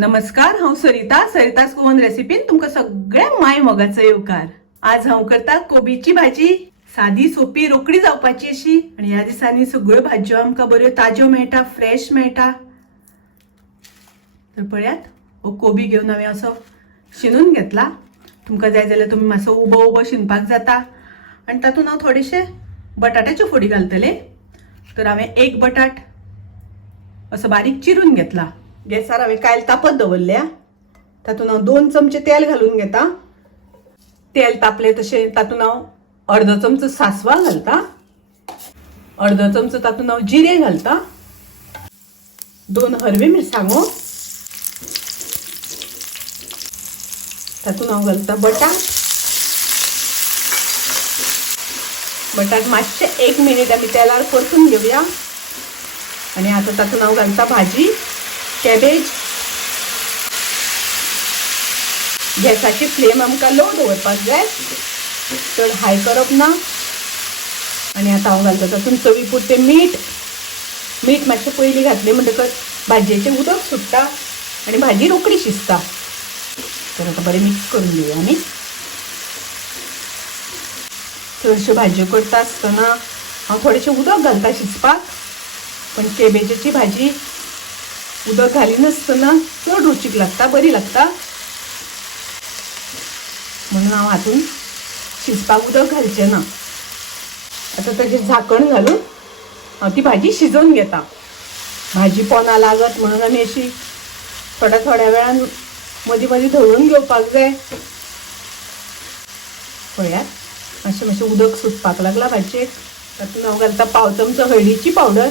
नमस्कार, हांव सरितास गोवन रेसिपीन तुमकां सगळ्या माय मोगाचो येवकार। आज हांव करता कोबीची भाजी, सादी सोपी रोकडी जावपाची अशी। आणि ह्या दिसांनी सगळ्यो भाज्यो आमकां बऱ्यो ताज्यो मेळटा, फ्रेश मेळटा। तर पळयात, हो कोबी घेवन हांवें असो शिनून घेतला। तुमकां जाय जाल्यार तुमी मातसो उबो उबो शिनपाक जाता। आनी तातूंत हांव थोडेशे बटाट्याच्यो फोडी घालतले। तर हांवें एक बटाट असो बारीक चिरून घेतला। गॅसार हांवें कायल तापत दवरल्या। तातूंत हांव 2 चमचे तेल घालून घेता। तेल तापले तशें तातूंत हांव अर्दो चमचो सासवां घालता, अर्दो चमचो तातूंत हांव जिरे घालता, 2 हरवे मिरसांगो, तातूंत हांव घालता बटाट मातशे 1 मिनिट आमी तेलार परतून घेवया। आनी आतां तातूंत हांव घालता भाजी, कॅबेज। गॅसाची फ्लेम आमकां लो दवरपाक जाय, चड हाय करप ना। आनी आतां हांव घालता तातूंत चवी पुरतें मीठ मातशें पयलीं घातलें म्हणटकच भाजयेचें उदक सुट्टा आनी भाजी रोकडी शिजता। तर आतां बरें मिक्स करून घेवया आमी। चडश्यो भाजयो करता आसतना हांव थोडेशें उदक घालता शिजपाक, पण कॅबेजीची भाजी उदक घालिनासतना चड रुचीक लागता, बरी लागता। म्हणून हांव हातून शिजपाक उदक घालचें ना। आतां ताचेर झाकण घालून हांव ती भाजी शिजोवन घेता। भाजी पोना लागत म्हणून आमी अशी थोड्या वेळान मदीं मदीं धवळून घेवपाक जाय। पळयात, मातशें उदक सुटपाक लागला भाजयेक। तातूंत हांव घालता पाव चमचो हळदीची पावडर।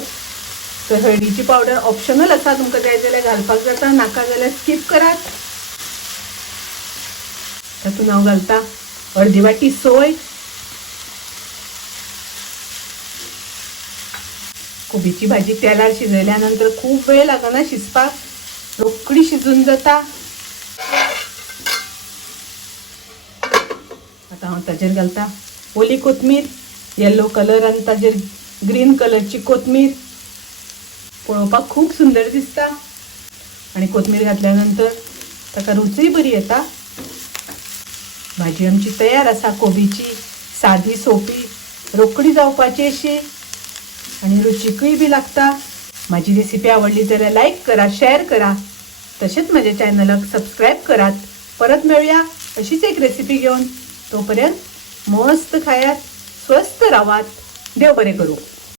तर हळदीची पावडर ऑप्शनल आसा, तुमकां जाय जाल्यार घालपाक जाता, नाका जाल्यार स्कीप करात। तातूंत हांव घालता अर्दी वाटी सोय। कोबीची भाजी तेलार शिजयल्या नंतर खूब वेळ लागना शिजपाक, रोकडी शिजून जाता। आतां हांव ताचेर घालता ओली कोथमीर, येलो कलर आनी ताचेर ग्रीन कलरची कोथमीर। पळोवपाक खूब सुंदर दिसता आनी कोथमीर घातल्या नंतर ताका रुचूय बरी येता। भाजी आमची तयार आसा कोबीची, सादी सोपी रोकडी जावपाची अशी आनी रुचीकूय बी लागता। म्हाजी रेसिपी आवडली जाल्यार लायक करा, शेअर करा, तशेंच म्हाज्या चॅनलाक सबस्क्रायब करात। परत मेळुया अशीच एक रेसिपी घेवन। तोपर्यंत मस्त खायात, स्वस्थ रावात, देव बरें करूं।